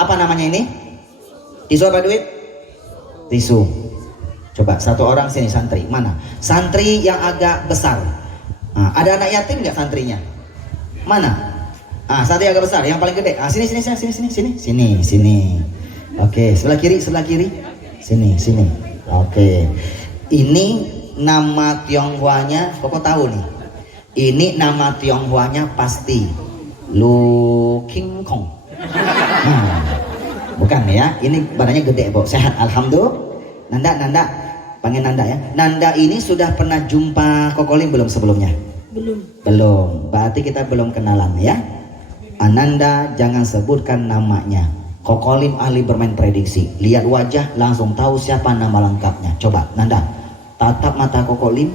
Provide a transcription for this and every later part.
Apa namanya ini? Tisu apa duit? Tisu. Coba satu orang sini santri. Mana? Santri yang agak besar. Nah, ada anak yatim nggak santrinya? Mana? Ah, santri agak besar, yang paling gede. Ah, sini. Oke, sebelah kiri. Sini. Oke. Ini nama Tionghoanya, kok tahu nih? Ini nama Tionghoanya pasti Lu King Kong. Bukan ya, ini badannya gede, Bu. Sehat, alhamdulillah. Nanda, panggil Nanda ya. Nanda ini sudah pernah jumpa Kokolim belum sebelumnya? Belum. Berarti kita belum kenalan ya. Ananda jangan sebutkan namanya. Kokolim ahli bermain prediksi. Lihat wajah langsung tahu siapa nama lengkapnya. Coba Nanda, tatap mata Kokolim,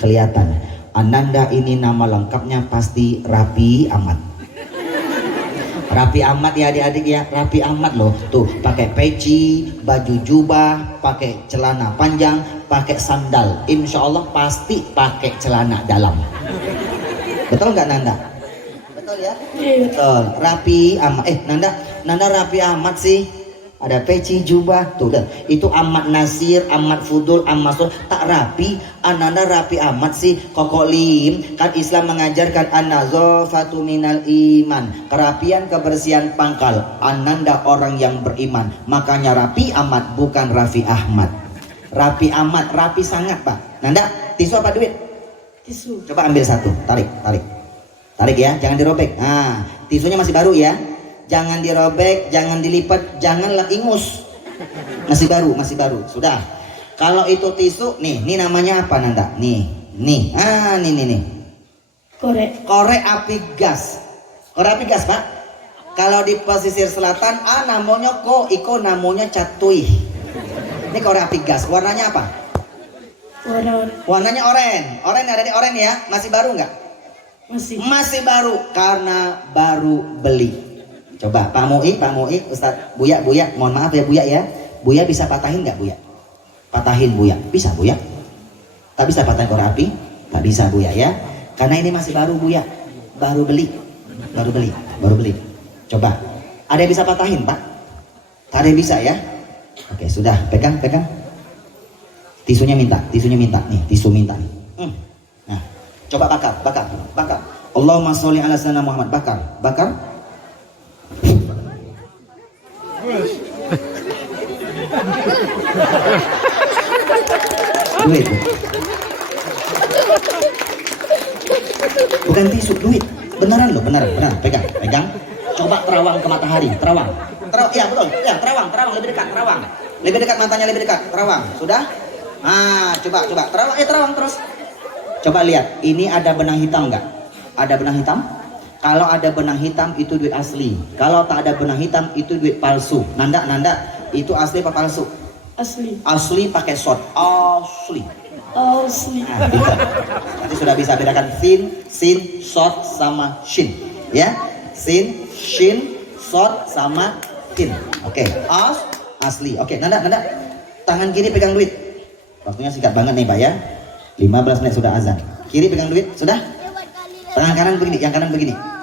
kelihatan. Ananda ini nama lengkapnya pasti Rapi Ahmad. Rapi Ahmad ya adik-adik ya, Rapi Ahmad loh. Tuh pakai peci, baju jubah, pakai celana panjang, pakai sandal. Insya Allah pasti pakai celana dalam. Betul nggak Nanda? Betul ya? Betul. Rapi Ahmad. Nanda Rapi Ahmad sih. Ada peci, jubah, tuh dah. Itu Ahmad Nasir, Ahmad Fudul, Ahmad Sur, tak rapi. Ananda Rapi Ahmad sih. Kokolim, kan Islam mengajarkan an-nazafatu minal iman. Kerapian, kebersihan pangkal. Ananda orang yang beriman. Makanya Rapi Ahmad, bukan Raffi Ahmad. Rapi Ahmad, rapi sangat Pak. Nanda, tisu apa duit? Tisu. Coba ambil satu, tarik ya, jangan dirobek. Nah, tisunya masih baru ya. Jangan dirobek, jangan dilipat, janganlah ingus. Masih baru. Sudah. Kalau itu tisu, nih namanya apa Nanda? Nih. Nih. Korek api gas. Korek api gas, Pak. Kalau di pesisir selatan, namanya iko namanya catuy. Ini korek api gas. Warnanya apa? Warnanya oranye. Ada di oranye ya. Masih baru nggak? Masih baru karena baru beli. Coba Pak Mu'i, Ustadz Buya, mohon maaf ya Buya ya. Buya bisa patahin nggak Buya? Patahin Buya, bisa Buya? Tak bisa patahin korek api? Tak bisa Buya ya. Karena ini masih baru Buya, baru beli. Coba, ada yang bisa patahin Pak? Tak ada yang bisa ya? Oke sudah, pegang. Tisunya minta nih, tisu minta nih. Nah, coba bakar. Allahumma sholli ala sayyidina Muhammad, bakar. Duit. Bukan tisu, duit. Beneran, pegang. Coba terawang ke matahari, terawang. Ya betul, ya terawang, lebih dekat matanya, terawang. Sudah? Coba terawang terus. Coba lihat, ini ada benang hitam nggak? Ada benang hitam? Kalau ada benang hitam itu duit asli. Kalau tak ada benang hitam itu duit palsu. Nanda, itu asli apa palsu? Asli pakai shot. Asli. Nah, bisa. Nanti sudah bisa bedakan sin, shot sama shin. Ya, sin, shin, shot sama shin. Oke, asli. Oke, Nanda, tangan kiri pegang duit. Waktunya singkat banget nih Pak ya. 15 menit sudah azan. Kiri pegang duit, sudah? Tangan kanan begini,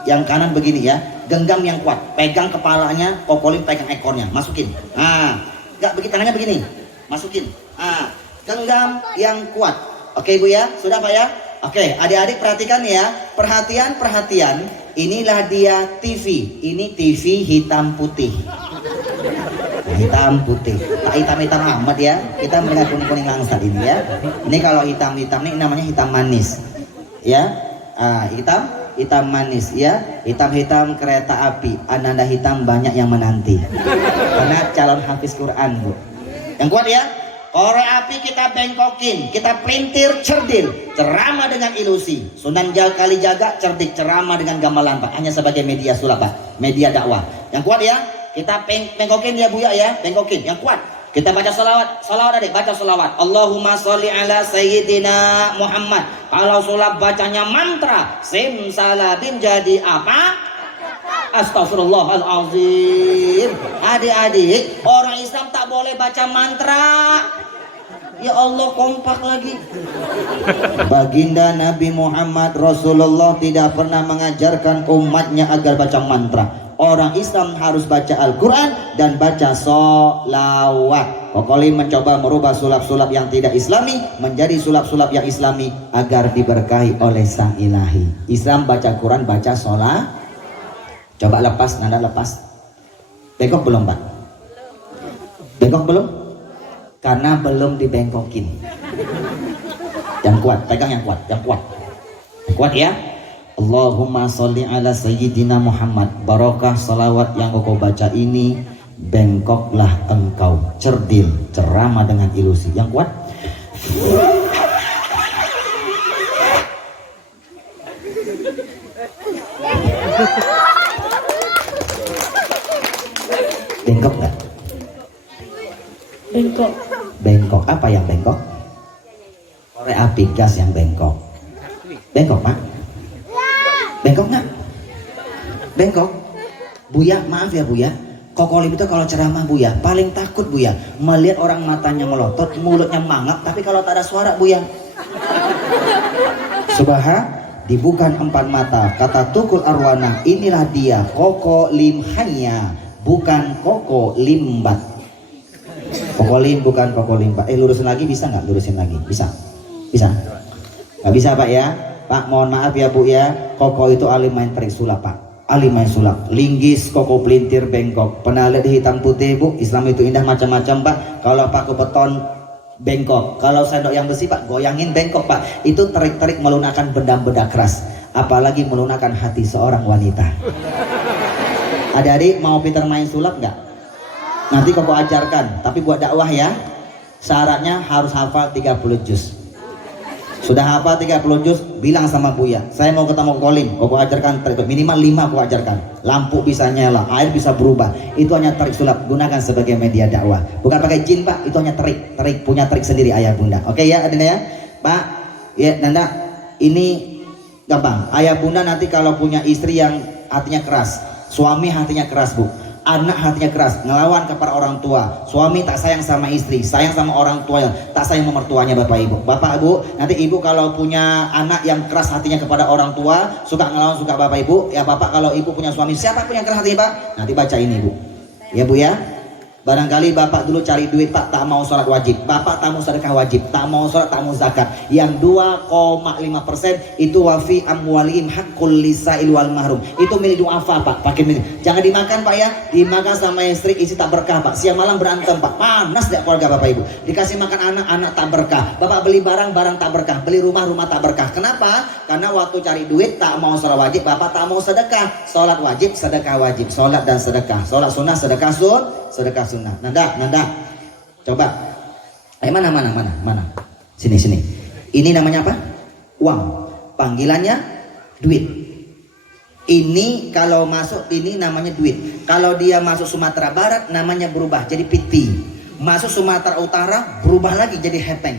yang kanan begini ya. Genggam yang kuat, pegang kepalanya, Kokolim pegang ekornya, masukin. Enggak begini, tangannya begini, masukin. Genggam yang kuat. Oke Ibu ya, sudah Pak ya. Oke, adik-adik perhatikan ya. Perhatian. Inilah dia TV. Ini TV hitam putih. Hitam putih. Tak hitam amat ya. Kita melihat kuning langsat ini ya. Ini kalau hitam ini namanya hitam manis. Ya. Hitam manis ya. Hitam kereta api. Ananda hitam banyak yang menanti. Karena calon hafiz Quran Bu. Yang kuat ya. Korek api kita bengkokin, kita pelintir cerdil, ceramah dengan ilusi. Sunan Kalijaga cerdik, ceramah dengan gamelan Pak. Hanya sebagai media sulap Pak, media dakwah. Yang kuat ya, kita bengkokin ya Buya ya, bengkokin. Yang kuat, kita baca salawat adik, baca salawat. Allahumma sholli ala sayyidina Muhammad. Kalau sulap bacanya mantra, simsalabim jadi apa? Astagfirullahaladzim. Adik-adik, orang Islam tak boleh baca mantra. Ya Allah, kompak lagi. Baginda Nabi Muhammad Rasulullah tidak pernah mengajarkan umatnya agar baca mantra. Orang Islam harus baca Al-Quran dan baca sholawat. Kokolin mencoba merubah sulap-sulap yang tidak islami menjadi sulap-sulap yang islami agar diberkahi oleh Sang Ilahi. Islam baca Quran, baca sholat. Coba lepas, Nanda lepas. Bengkok belum Pak? Bengkok belum? Karena belum dibengkokin. Yang kuat, pegang yang kuat, yang kuat. Yang kuat ya. Allahumma sholli ala sayyidina Muhammad. Barokah salawat yang kau baca ini, bengkoklah engkau, cerdil, ceramah dengan ilusi. Yang kuat. Bengkok nggak? Bengkok. Bengkok apa yang bengkok? Korek api gas yang bengkok. Bengkok Pak? Bengkok nggak? Bengkok? Buya, maaf ya Buya. Kokolim itu kalau ceramah Buya paling takut Buya melihat orang matanya melotot, mulutnya mangap, tapi kalau tak ada suara Buya. Subha dibuka 4 mata, kata Tukul Arwana, inilah dia Koko Limhanya, bukan Koko Limbat. Kokolim bukan Koko Limbat. Lurusin lagi bisa nggak? Lurusin lagi bisa? Bisa? Nggak bisa Pak ya? Pak mohon maaf ya Bu ya, Koko itu alim main trik sulap Pak, alim main sulap, linggis, koko pelintir, bengkok. Pernah lihat di hitam putih Bu? Islam itu indah macam-macam Pak. Kalau paku beton bengkok, kalau sendok yang besi Pak goyangin bengkok Pak. Itu trik-trik melunakkan benda-benda keras, apalagi melunakkan hati seorang wanita. Adik-adik mau pintar main sulap nggak? Nanti Koko ajarkan, tapi buat dakwah ya. Syaratnya harus hafal 30 juz. Sudah hafal 30 juz, bilang sama Buya, saya mau ketemu Kolim, Koko ajarkan trik, minimal 5 Koko ajarkan. Lampu bisa nyala, air bisa berubah. Itu hanya trik sulap, gunakan sebagai media dakwah. Bukan pakai jin Pak, itu hanya trik, punya trik sendiri ayah bunda. Oke ya adina ya Pak. Ya Nanda, ini gampang. Ayah bunda nanti kalau punya istri yang hatinya keras, suami hatinya keras Bu, anak hatinya keras, ngelawan kepada orang tua, suami tak sayang sama istri, sayang sama orang tua, tak sayang sama mertuanya. Bapak Ibu, Bapak Ibu, nanti Ibu kalau punya anak yang keras hatinya kepada orang tua, suka ngelawan, suka Bapak Ibu ya. Bapak kalau Ibu punya suami, siapa pun yang keras hatinya Pak, nanti baca ini Bu ya Bu ya. Barangkali Bapak dulu cari duit Pak, tak mau sholat wajib, Bapak tak mau sedekah wajib, tak mau sholat, tak mau zakat. Yang 2,5% itu wafi amwalihim haqqul lisail wal mahrum. Itu milik duafa Pak, pakai milik. Jangan dimakan Pak ya, dimakan sama istri tak berkah Pak. Siang malam berantem Pak, panas deh keluarga Bapak Ibu. Dikasih makan anak tak berkah. Bapak beli barang tak berkah, beli rumah tak berkah. Kenapa? Karena waktu cari duit tak mau sholat wajib, Bapak tak mau sedekah. Sholat wajib, sedekah wajib, sholat dan sedekah. Sholat sunnah, sedekah sedekah sunnah. Nanda, coba. Mana? Sini. Ini namanya apa? Uang. Panggilannya duit. Ini kalau masuk ini namanya duit. Kalau dia masuk Sumatera Barat namanya berubah jadi piti. Masuk Sumatera Utara berubah lagi jadi hepeng.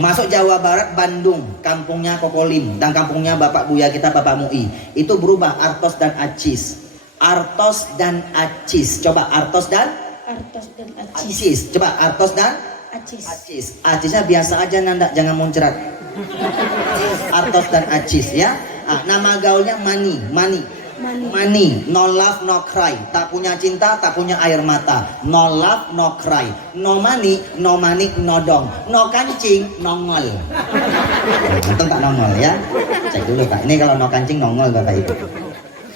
Masuk Jawa Barat, Bandung, kampungnya Kokolim dan kampungnya Bapak Buya kita Bapak Mui, itu berubah artos dan acis. Artos dan acis. Coba artos dan acis. Coba artos dan acis. Acisnya biasa aja Nanda, jangan muncrat. Artos dan acis ya. Nama gaulnya Mani. No love, no cry. Tak punya cinta, tak punya air mata. No love, no cry. No money, no dong. No kancing, nongol. Untung tak nongol ya. Cek dulu Pak. Ini kalau no kancing nongol Bapak Ibu.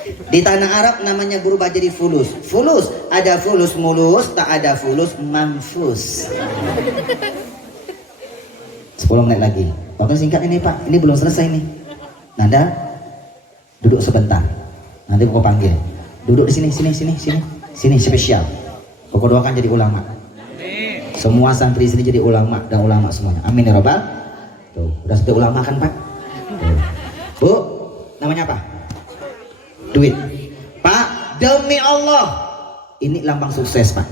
Di tanah Arab namanya berubah jadi fulus. Fulus, ada fulus mulus, tak ada fulus manfus. 10 menit lagi. Waktu singkat ini Pak, ini belum selesai nih. Nanda, duduk sebentar. Nanti Koko panggil. Duduk di sini spesial. Koko doakan jadi ulama. Semua santri sini jadi ulama dan ulama semuanya. Amin ya robbal. Tuh, udah sudah ulama kan Pak? Tuh. Bu, namanya apa? Duit. Pak, demi Allah, ini lambang sukses Pak.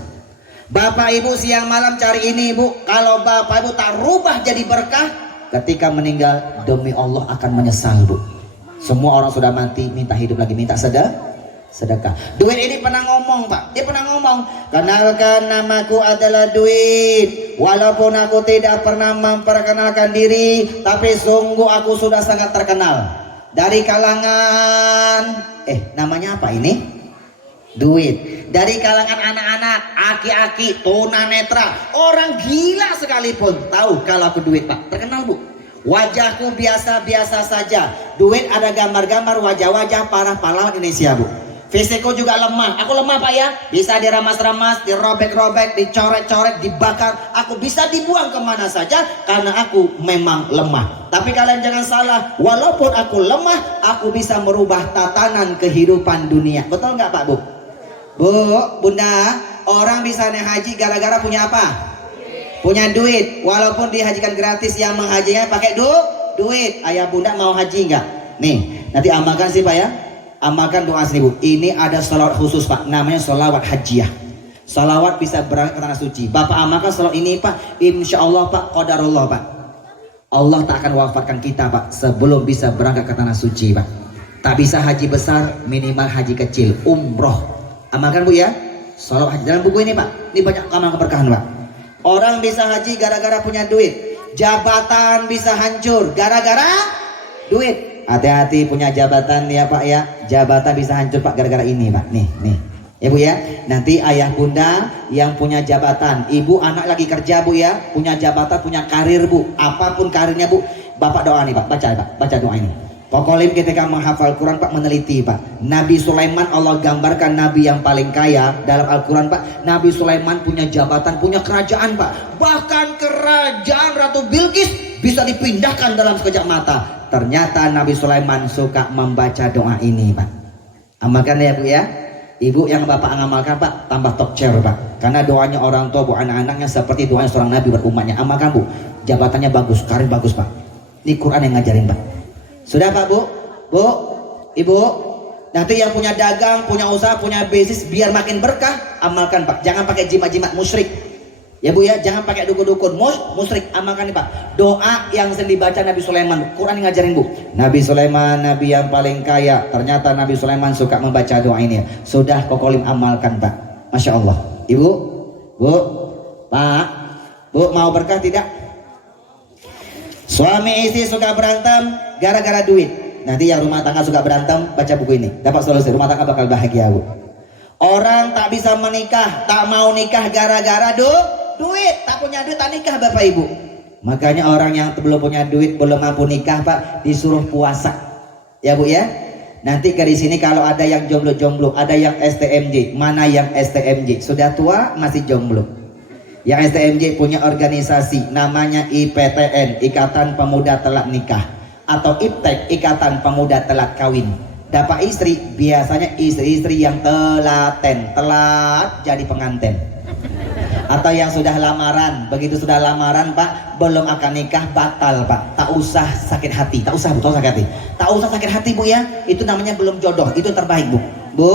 Bapak Ibu siang malam cari ini Ibu. Kalau Bapak Ibu tak rubah jadi berkah, ketika meninggal demi Allah akan menyesal Bu. Semua orang sudah mati minta hidup lagi, minta sedekah. Duit ini pernah ngomong Pak, dia pernah ngomong, kenalkan namaku adalah duit. Walaupun aku tidak pernah memperkenalkan diri, tapi sungguh aku sudah sangat terkenal dari kalangan namanya apa ini? Duit. Dari kalangan anak-anak, aki-aki, tunanetra, orang gila sekalipun tahu kalau aku duit, Pak. Terkenal, Bu. Wajahku biasa-biasa saja. Duit ada gambar-gambar wajah-wajah para pahlawan Indonesia, Bu. Fisikku juga lemah. Aku lemah, Pak ya. Bisa diramas-ramas, dirobek-robek, dicoret-coret, dibakar. Aku bisa dibuang kemana saja karena aku memang lemah. Tapi kalian jangan salah. Walaupun aku lemah, aku bisa merubah tatanan kehidupan dunia. Betul nggak, Pak, Bu? Bu, Bunda, orang bisa naik haji gara-gara punya apa? Punya duit. Walaupun dihajikan gratis, yang menghajinya pakai duit. Ayah Bunda mau haji nggak? Nih, nanti amalkan sih, Pak ya. Amalkan doa sini, Bu. Ini ada sholawat khusus, Pak. Namanya sholawat hajiyah. Sholawat bisa berangkat ke tanah suci. Bapak amalkan sholawat ini, Pak. Insya Allah, Pak. Qadarullah, Pak. Allah tak akan wafatkan kita, Pak, sebelum bisa berangkat ke tanah suci, Pak. Tak bisa haji besar, minimal haji kecil, umroh. Amalkan, Bu ya. Sholawat haji. Dalam buku ini, Pak. Ini banyak amal keberkahan, Pak. Orang bisa haji gara-gara punya duit. Jabatan bisa hancur gara-gara duit. Hati-hati punya jabatan ya, Pak ya. Jabatan bisa hancur, Pak, gara-gara ini, Pak. Nih. Ya, Bu ya. Nanti ayah bunda yang punya jabatan, ibu anak lagi kerja, Bu ya, punya jabatan, punya karir, Bu. Apapun karirnya, Bu. Bapak doa nih, Pak. Baca, Pak. Baca doa ini. Pokolim ketika menghafal Quran, Pak, meneliti, Pak. Nabi Sulaiman Allah gambarkan nabi yang paling kaya dalam Al-Quran, Pak. Nabi Sulaiman punya jabatan, punya kerajaan, Pak. Bahkan kerajaan Ratu Bilqis bisa dipindahkan dalam sekejap mata. Ternyata Nabi Sulaiman suka membaca doa ini, Pak. Amalkan ya, Bu ya. Ibu yang Bapak ngamalkan, Pak, tambah top chair, Pak. Karena doanya orang tua, Bu, anak-anaknya seperti doanya seorang nabi buat umatnya. Amalkan, Bu. Jabatannya bagus, karir bagus, Pak. Ini Quran yang ngajarin, Pak. Sudah, Pak, Bu? Bu? Ibu? Nanti yang punya dagang, punya usaha, punya bisnis, biar makin berkah, amalkan, Pak. Jangan pakai jimat-jimat musyrik. Ya, Bu ya, jangan pakai dukun-dukun musyrik. Amalkan nih, Pak. Doa yang sering dibaca Nabi Sulaiman, Quran yang ngajarin, Bu. Nabi Sulaiman, nabi yang paling kaya. Ternyata Nabi Sulaiman suka membaca doa ini. Sudah kokolim amalkan, Pak. Masya Allah. Ibu, Bu, Pak, Bu, mau berkah tidak? Suami istri suka berantem gara-gara duit. Nanti yang rumah tangga suka berantem, baca buku ini. Dapat solusi, rumah tangga bakal bahagia, Bu. Orang tak bisa menikah, tak mau nikah gara-gara duit. Tak punya duit, tak nikah, Bapak Ibu. Makanya orang yang belum punya duit, belum mampu nikah, Pak, disuruh puasa. Ya, Bu ya. Nanti ke di sini kalau ada yang jomblo-jomblo, ada yang STMJ. Mana yang STMJ? Sudah tua masih jomblo. Yang STMJ punya organisasi namanya IPTN, Ikatan Pemuda Telat Nikah, atau IPTEK, Ikatan Pemuda Telat Kawin. Dapat istri, biasanya istri-istri yang telat jadi pengantin. Atau yang sudah lamaran, begitu sudah lamaran, Pak, belum akan nikah, batal, Pak. Tak usah sakit hati, tak usah sakit hati. Tak usah sakit hati, Bu ya. Itu namanya belum jodoh, itu yang terbaik, Bu. Bu,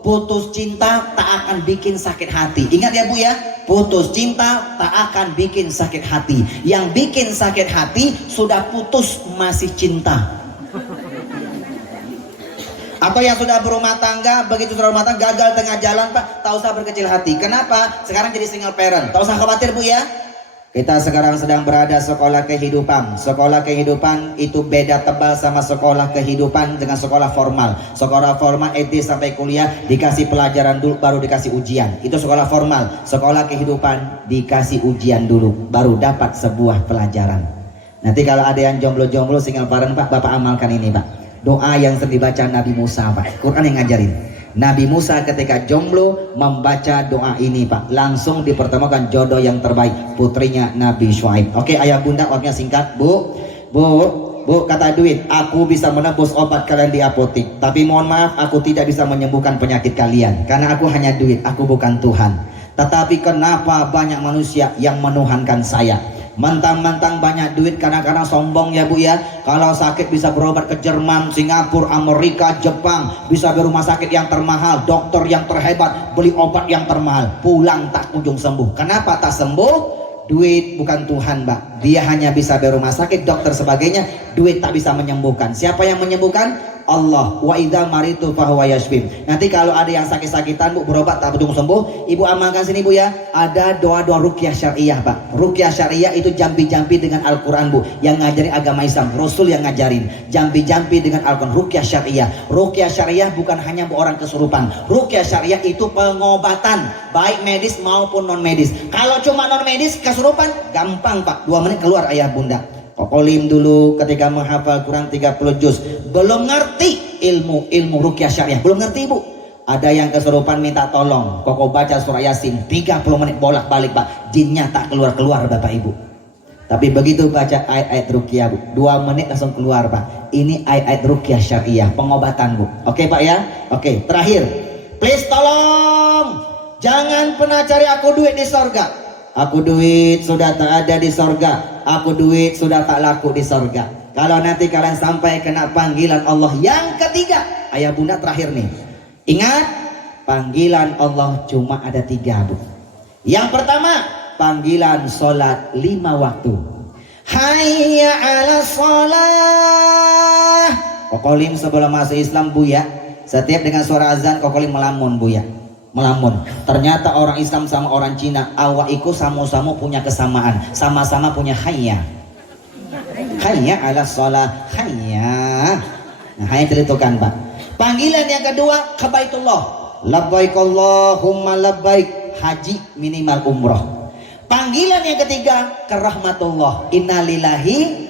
putus cinta tak akan bikin sakit hati. Ingat ya, Bu ya, putus cinta tak akan bikin sakit hati. Yang bikin sakit hati sudah putus masih cinta. Atau yang sudah berumah tangga, begitu sudah rumah tangga gagal tengah jalan, Pak, tak usah berkecil hati. Kenapa? Sekarang jadi single parent. Tak usah khawatir, Bu ya. Kita sekarang sedang berada sekolah kehidupan. Sekolah kehidupan itu beda tebal sama sekolah kehidupan dengan sekolah formal. Sekolah formal SD sampai kuliah dikasih pelajaran dulu, baru dikasih ujian. Itu sekolah formal. Sekolah kehidupan dikasih ujian dulu, baru dapat sebuah pelajaran. Nanti kalau ada yang jomblo-jomblo single parent, Pak, Bapak amalkan ini, Pak. Doa yang sering dibaca Nabi Musa, Pak. Quran yang ngajarin. Nabi Musa ketika jomblo membaca doa ini, Pak. Langsung dipertemukan jodoh yang terbaik, putrinya Nabi Syuaib. Oke, ayah bunda, waktunya singkat. Bu, kata duit, aku bisa menebus obat kalian di apotik. Tapi mohon maaf, aku tidak bisa menyembuhkan penyakit kalian. Karena aku hanya duit, aku bukan Tuhan. Tetapi kenapa banyak manusia yang menuhankan saya? Mentang-mentang banyak duit, kadang-kadang sombong ya, Bu ya. Kalau sakit bisa berobat ke Jerman, Singapura, Amerika, Jepang, bisa ke rumah sakit yang termahal, dokter yang terhebat, beli obat yang termahal, pulang tak kunjung sembuh. Kenapa tak sembuh? Duit bukan Tuhan, Mbak. Dia hanya bisa ke rumah sakit, dokter sebagainya. Duit tak bisa menyembuhkan. Siapa yang menyembuhkan? Allah. Wa idza maritu fahuwa yashfin. Nanti kalau ada yang sakit-sakitan Bu, berobat tak betul sembuh, Ibu amalkan sini Bu ya. Ada doa-doa ruqyah syariah Pak. Ruqyah syariah itu jampi-jampi dengan Al-Qur'an Bu. Yang ngajarin agama Islam, Rasul yang ngajarin. Jampi-jampi dengan Al-Qur'an, ruqyah syariah. Ruqyah syariah bukan hanya bu orang kesurupan. Ruqyah syariah itu pengobatan baik medis maupun non medis. Kalau cuma non medis kesurupan gampang Pak. 2 menit keluar ayah bunda. Kokolim dulu ketika menghafal kurang 30 juz belum ngerti ilmu ruqyah syariah, belum ngerti Bu. Ada yang kesurupan minta tolong, koko baca surah Yasin 30 menit bolak-balik Pak, jinnya tak keluar-keluar Bapak Ibu. Tapi begitu baca ayat-ayat ruqyah Bu, 2 menit langsung keluar Pak. Ini ayat-ayat ruqyah syariah, pengobatan Bu. Oke Pak ya. Oke, terakhir, please tolong jangan pernah cari aku duit di sorga. Aku duit sudah tak ada di sorga. Aku duit sudah tak laku di sorga. Kalau nanti kalian sampai kena panggilan Allah yang ketiga, ayah bunda terakhir nih, ingat panggilan Allah cuma ada 3 Bu. Yang pertama panggilan sholat 5 waktu. Hayya ala sholah. Kokolim sebelum masuk Islam Bu ya, setiap dengan suara azan kokolim melamun Bu ya, melamun. Ternyata orang Islam sama orang Cina awaiku sama-sama punya kesamaan, sama-sama punya hayya ala sholah, hayya. Nah, hayya ditentukan Pak. Panggilan yang kedua ke Baitullah, labbaik Allahumma labbaik, haji minimal umroh. Panggilan yang ketiga ke rahmatullah, innalillahi.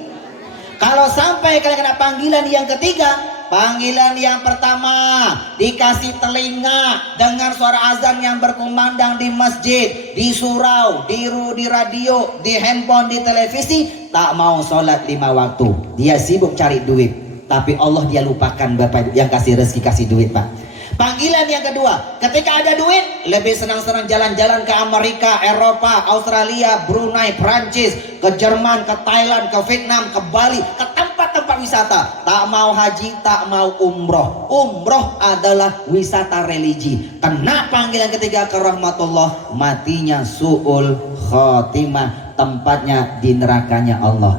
Kalau sampai kalian kena panggilan yang ketiga, panggilan yang pertama dikasih telinga dengan suara azan yang berkumandang di masjid, di surau, di radio, di handphone, di televisi, tak mau sholat 5 waktu. Dia sibuk cari duit, tapi Allah dia lupakan Bapak yang kasih rezeki, kasih duit Pak. Panggilan yang kedua, ketika ada duit lebih senang-senang jalan-jalan ke Amerika, Eropa, Australia, Brunei, Prancis, ke Jerman, ke Thailand, ke Vietnam, ke Bali, ke tempat-tempat wisata. Tak mau haji, tak mau umroh. Umroh adalah wisata religi. Kena panggilan ketiga ke rahmatullah, matinya su'ul khotimah, tempatnya di nerakanya Allah.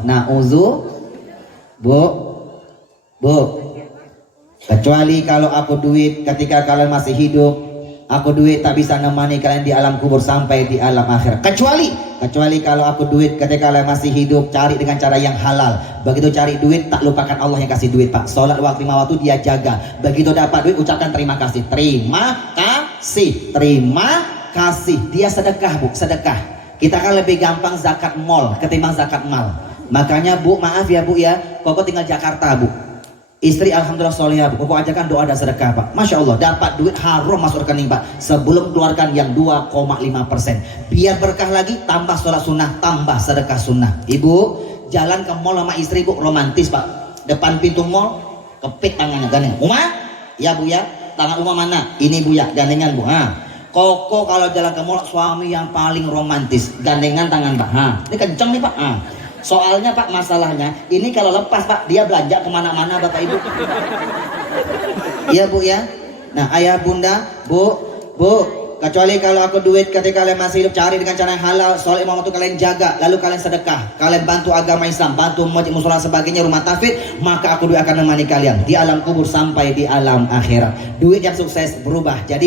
Bu, kecuali kalau aku duit ketika kalian masih hidup, aku duit tak bisa nemani kalian di alam kubur sampai di alam akhirat. Kecuali kalau aku duit ketika kalian masih hidup, cari dengan cara yang halal. Begitu cari duit tak lupakan Allah yang kasih duit Pak. Sholat waktu 5 waktu dia jaga. Begitu dapat duit ucapkan terima kasih. Terima kasih. Dia sedekah Bu, sedekah. Kita kan lebih gampang zakat mall ketimbang zakat mal. Makanya Bu, maaf ya Bu ya, koko tinggal Jakarta Bu. Istri alhamdulillah solehah Bu, koko ajarkan doa dan sedekah Pak. Masya Allah dapat duit haram masuk rekening Pak, sebelum keluarkan yang 2,5%. Biar berkah lagi, tambah sholat sunnah, tambah sedekah sunnah. Ibu jalan ke mall sama istri Bu, romantis Pak. Depan pintu mall kepit tangannya gandeng. Uma? Ya Bu ya. Tangan Uma mana? Ini Bu ya, gandengan Bu. Koko kalau jalan ke mall suami yang paling romantis, gandengan tangan Pak. Ini kenceng nih Pak. Soalnya Pak, masalahnya ini kalau lepas Pak, dia belanja kemana-mana Bapak Ibu. Iya Bu ya. Nah ayah bunda, Bu, kecuali kalau aku duit ketika kalian masih hidup, cari dengan cara yang halal. Soal imam waktu kalian jaga, lalu kalian sedekah, kalian bantu agama Islam, bantu masjid, musola sebagainya, rumah tahfidz, maka aku duit akan menemani kalian di alam kubur sampai di alam akhirat. Duit yang sukses berubah jadi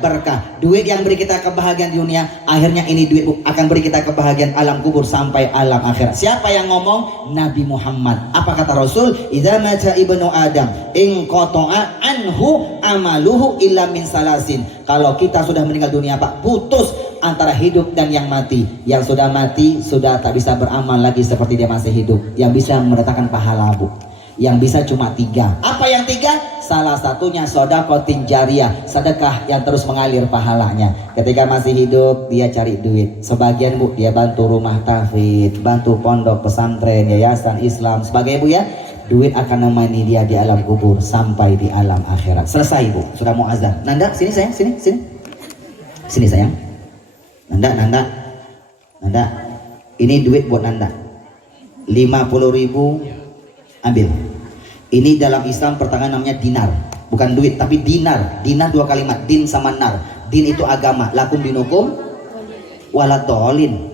berkah. Duit yang beri kita kebahagiaan di dunia, akhirnya ini duit Bu akan beri kita kebahagiaan alam kubur sampai alam akhirat. Siapa yang ngomong? Nabi Muhammad. Apa kata Rasul? Idza mata ibnu Adam in qata'a anhu amaluhu illa min salasin. Kalau kita sudah meninggal dunia Pak, putus antara hidup dan yang mati. Yang sudah mati sudah tak bisa beramal lagi seperti dia masih hidup. Yang bisa mendatangkan pahala Bu, yang bisa cuma 3. Apa yang 3? Salah satunya sodakotin jariyah, sedekah yang terus mengalir pahalanya. Ketika masih hidup dia cari duit, sebagian Bu dia bantu rumah tahfidz, bantu pondok pesantren, yayasan Islam sebagai Bu ya. Duit akan menemani dia di alam kubur sampai di alam akhirat. Selesai Bu, sudah mau azan. Nanda sini sayang, sini sayang. Nanda, ini duit buat Nanda, 50.000, ambil. Ini dalam Islam pertengahan namanya dinar, bukan duit tapi dinar. Dinar 2 kalimat, din sama nar. Din itu agama, lakum dinukum waladolin.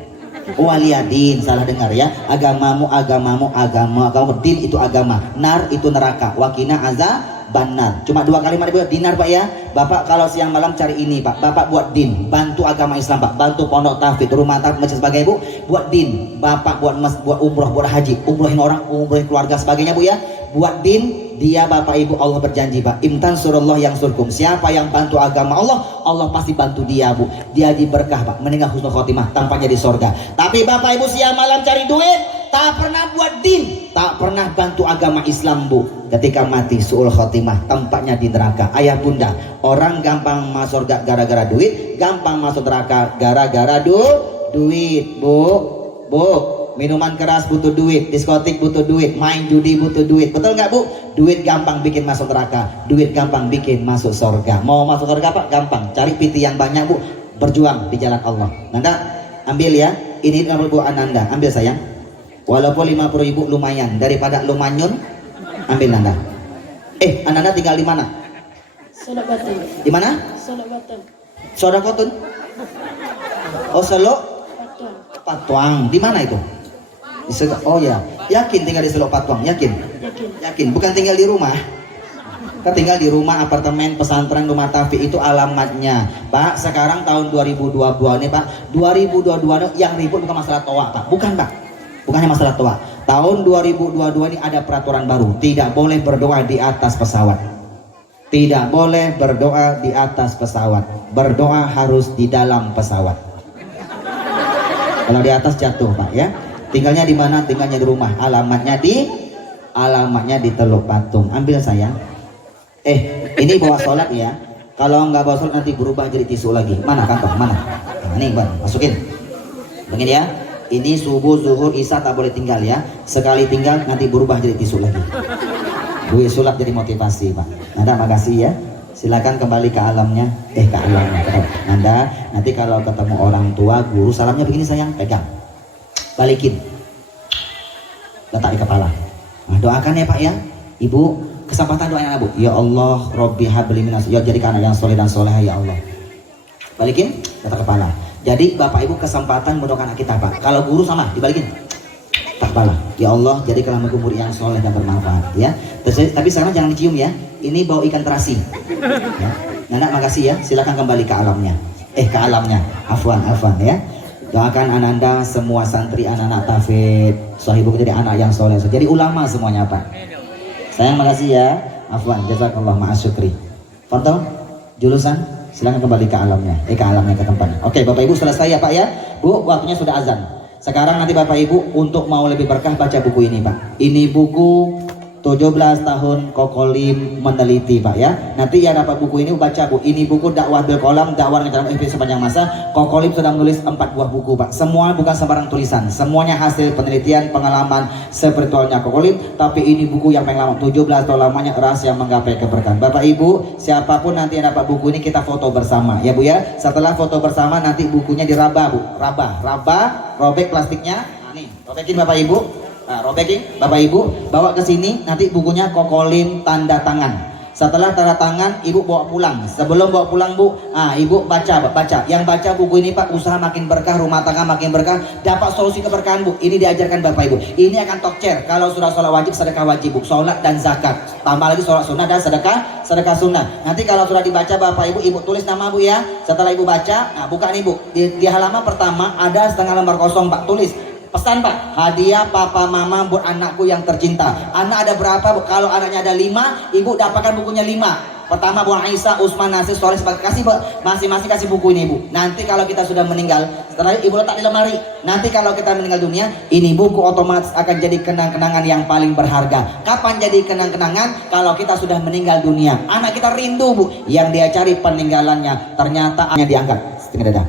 Waliyadin, salah dengar ya. Agamamu, agamamu, agama. Din itu agama, nar itu neraka. Wakina azabannar. Cuma 2 kalimat ibu, dinar Pak ya. Bapak kalau siang malam cari ini Pak. Bapak buat din, bantu agama Islam Pak. Bantu pondok tahfidz, rumah tahfidz dan sebagainya Bu. Buat din, Bapak buat buat umroh, buat haji, umrohin orang, umrohin keluarga sebagainya Bu ya. Buat din, dia Bapak Ibu Allah berjanji Pak, imtan surullah yang surkum, siapa yang bantu agama Allah, Allah pasti bantu dia Bu. Dia diberkah Pak, meninggal husnul khotimah, tampaknya di sorga. Tapi Bapak Ibu siang malam cari duit, tak pernah buat din, tak pernah bantu agama Islam Bu. Ketika mati suul khotimah, tampaknya di neraka. Ayah bunda, orang gampang masuk surga gara-gara duit, gampang masuk neraka gara-gara duit Bu. Minuman keras butuh duit, diskotik butuh duit, main judi butuh duit, betul nggak Bu? Duit gampang bikin masuk neraka, duit gampang bikin masuk surga. Mau masuk surga Pak? Gampang, cari piti yang banyak Bu, berjuang di jalan Allah. Nanda, ambil ya, ini Bu Ananda, ambil sayang. Walaupun 50.000 lumayan, daripada lumanyun, ambil Nanda. Ananda tinggal di mana? Solok Batan. Di mana? Solok Batan. Solok Batan. Oh Solok Patuang, di mana itu? Oh ya, yakin tinggal di Selok Patuang, yakin? Yakin, bukan tinggal di rumah. Kan tinggal di rumah, apartemen, pesantren, rumah tahfidz itu alamatnya. Pak, sekarang tahun 2022 nih Pak, 2022 yang ribut bukan masalah toa Pak, bukan Pak. Bukannya masalah toa. Tahun 2022 ini ada peraturan baru, tidak boleh berdoa di atas pesawat. Tidak boleh berdoa di atas pesawat. Berdoa harus di dalam pesawat. Kalau di atas jatuh Pak ya. Tinggalnya di mana? Tinggalnya di rumah. Alamatnya di Teluk Patung. Ambil sayang. Ini bawa sholat ya. Kalau nggak bawa sholat nanti berubah jadi tisu lagi. Mana kantong? Mana? Nah, ini Bang, masukin. Begini ya. Ini subuh, zuhur, isya tak boleh tinggal ya. Sekali tinggal nanti berubah jadi tisu lagi. Duit sulap jadi motivasi Pak. Nanda makasih ya. Silakan kembali ke alamnya. Ke alamnya. Nanda, nanti kalau ketemu orang tua, guru, salamnya begini sayang, pegang. Balikin, letak di kepala. Nah, doakan ya Pak ya. Ibu, kesempatan doanya Bu. Ya Allah, Robbi habli minas. Ya jadikan anak yang soleh dan soleha ya Allah. Balikin, letak kepala. Jadi Bapak Ibu kesempatan mendoakan anak kita Pak. Kalau guru sama, dibalikin. Tak kepala. Ya Allah, jadikan aku murid yang soleh dan bermanfaat ya. Terus, tapi sekarang jangan dicium ya. Ini bau ikan terasi. Ya. Nanda makasih ya. Silakan kembali ke alamnya. Ke alamnya. Afwan ya. Doakan Ananda, semua santri, anak-anak tahfidz, sahibu jadi anak yang soleh, jadi ulama semuanya Pak. Sayang makasih ya. Afwan, jazakallah ma'as syukri. Foto, jurusan, silakan kembali ke alamnya. Ke alamnya, ke tempatnya. Oke Bapak Ibu selesai ya Pak ya. Bu, waktunya sudah azan. Sekarang nanti Bapak Ibu untuk mau lebih berkah baca buku ini Pak. Ini buku 17 tahun Kokolim meneliti Pak ya. Nanti yang dapat buku ini baca Bu. Ini buku dakwah bil kolam, dakwah dengan FP sepanjang masa. Kokolim sudah menulis 4 buah buku Pak. Semua bukan sembarang tulisan. Semuanya hasil penelitian, pengalaman spiritualnya Kokolim. Tapi ini buku yang paling lama, 17 tahun lamanya, rahasia menggapai keberkahan. Bapak Ibu, siapapun nanti yang dapat buku ini kita foto bersama ya Bu ya. Setelah foto bersama nanti bukunya diraba Bu. Rabah, robek plastiknya. Nah, nih, robekin Bapak Ibu. Nah, robekin Bapak Ibu, bawa ke sini nanti bukunya Kokolim tanda tangan. Setelah tanda tangan Ibu bawa pulang. Sebelum bawa pulang Bu, Ibu baca. Yang baca buku ini Pak, usaha makin berkah, rumah tangga makin berkah, dapat solusi keberkahan Bu. Ini diajarkan Bapak Ibu. Ini akan talk chair. Kalau sudah sholat wajib, sedekah wajib Bu, sholat dan zakat. Tambah lagi sholat sunnah dan sedekah sunnah. Nanti kalau sudah dibaca Bapak Ibu, Ibu tulis nama Bu ya. Setelah Ibu baca, buka nih Bu. Di halaman pertama ada setengah lembar kosong Pak, tulis pesan Pak, hadiah papa mama buat anakku yang tercinta. Anak ada berapa Bu? Kalau anaknya ada 5, Ibu dapatkan bukunya 5. Pertama Bu Aisyah, Usman, Nasir, Soleh, kasih masing-masing kasih buku ini Bu. Nanti kalau kita sudah meninggal, setelah Ibu letak di lemari. Nanti kalau kita meninggal dunia, ini buku otomatis akan jadi kenang-kenangan yang paling berharga. Kapan jadi kenang-kenangan? Kalau kita sudah meninggal dunia. Anak kita rindu Bu, yang dia cari peninggalannya, ternyata hanya diangkat setengah dada.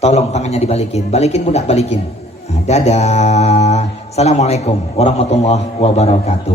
Tolong tangannya dibalikin, balikin Bu, balikin. Dadah. Assalamualaikum warahmatullahi wabarakatuh.